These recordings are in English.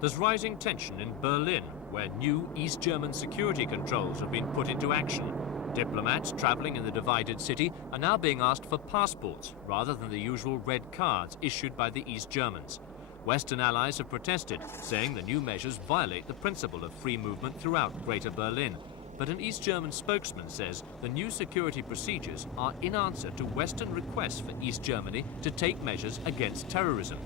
There's rising tension in Berlin, where new East German security controls have been put into action. Diplomats travelling in the divided city are now being asked for passports rather than the usual red cards issued by the East Germans. Western allies have protested, saying the new measures violate the principle of free movement throughout Greater Berlin. But an East German spokesman says the new security procedures are in answer to Western requests for East Germany to take measures against terrorism.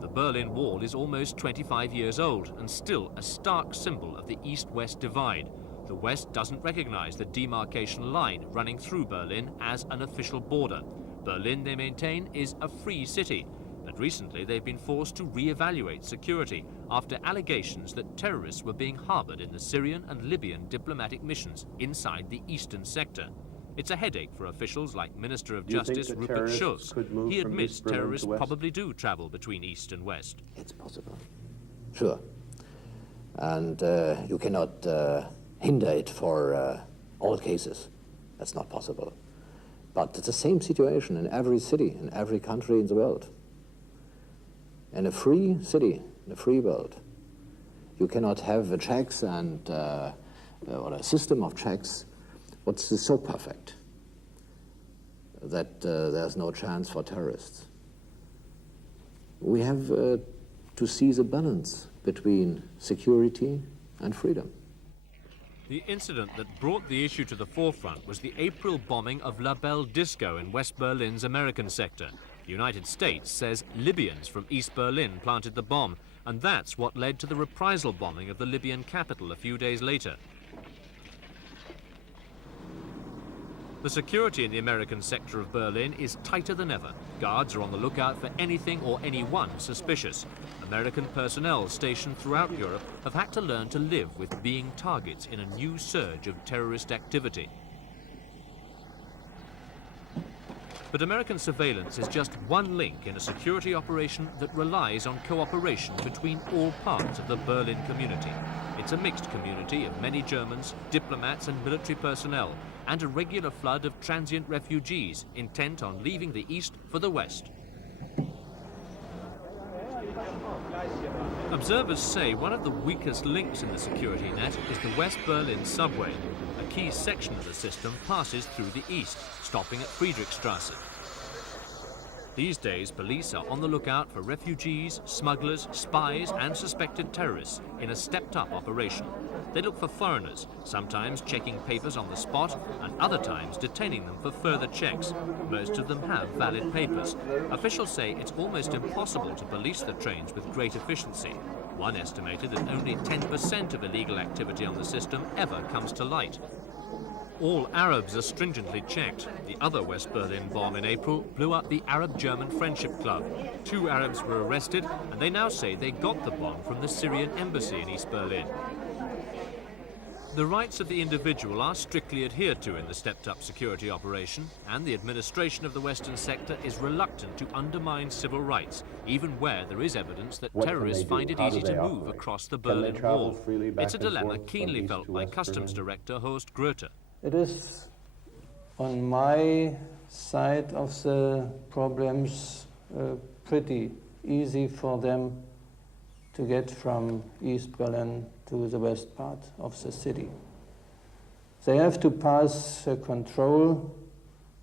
The Berlin Wall is almost 25 years old and still a stark symbol of the East-West divide. The West doesn't recognize the demarcation line running through Berlin as an official border. Berlin, they maintain, is a free city, but recently they've been forced to re-evaluate security after allegations that terrorists were being harbored in the Syrian and Libyan diplomatic missions inside the eastern sector. It's a headache for officials like Minister of Justice Rupert Schulz. He admits terrorists probably do travel between East and West. It's possible, sure. And you cannot hinder it for all cases. That's not possible. But it's the same situation in every city, in every country in the world. In a free city, in a free world, you cannot have the checks and or a system of checks what's so perfect that there's no chance for terrorists. We have to see the balance between security and freedom. The incident that brought the issue to the forefront was the April bombing of La Belle Disco in West Berlin's American sector. The United States says Libyans from East Berlin planted the bomb, and that's what led to the reprisal bombing of the Libyan capital a few days later. The security in the American sector of Berlin is tighter than ever. Guards are on the lookout for anything or anyone suspicious. American personnel stationed throughout Europe have had to learn to live with being targets in a new surge of terrorist activity. But American surveillance is just one link in a security operation that relies on cooperation between all parts of the Berlin community. It's a mixed community of many Germans, diplomats and military personnel, and a regular flood of transient refugees intent on leaving the East for the West. Observers say one of the weakest links in the security net is the West Berlin subway. A key section of the system passes through the east, stopping at Friedrichstrasse. These days, police are on the lookout for refugees, smugglers, spies and suspected terrorists in a stepped-up operation. They look for foreigners, sometimes checking papers on the spot and other times detaining them for further checks. Most of them have valid papers. Officials say it's almost impossible to police the trains with great efficiency. One estimated that only 10% of illegal activity on the system ever comes to light. All Arabs are stringently checked. The other West Berlin bomb in April blew up the Arab-German Friendship Club. 2 Arabs were arrested, and they now say they got the bomb from the Syrian embassy in East Berlin. The rights of the individual are strictly adhered to in the stepped-up security operation, and the administration of the Western sector is reluctant to undermine civil rights, even where there is evidence that terrorists find it easy to move across the Berlin Wall. It's a dilemma keenly felt by Customs Director Horst Grote. It is on my side of the problems pretty easy for them to get from East Berlin to the west part of the city. They have to pass a control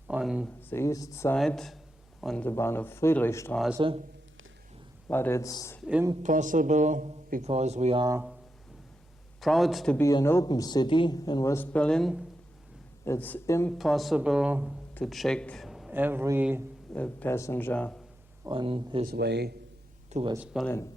on the east side, on the Bahnhof Friedrichstraße, but it's impossible because we are proud to be an open city in West Berlin. It's impossible to check every passenger on his way to West Berlin.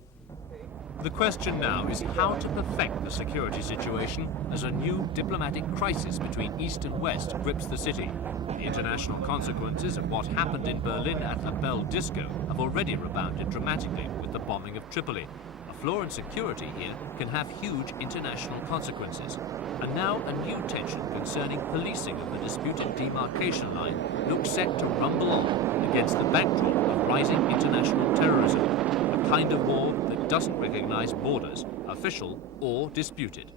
The question now is how to perfect the security situation as a new diplomatic crisis between East and West grips the city. The international consequences of what happened in Berlin at La Belle Disco have already rebounded dramatically with the bombing of Tripoli. A flaw in security here can have huge international consequences. And now a new tension concerning policing of the disputed demarcation line looks set to rumble on against the backdrop of rising international terrorism, a kind of war that doesn't recognize borders, official or disputed.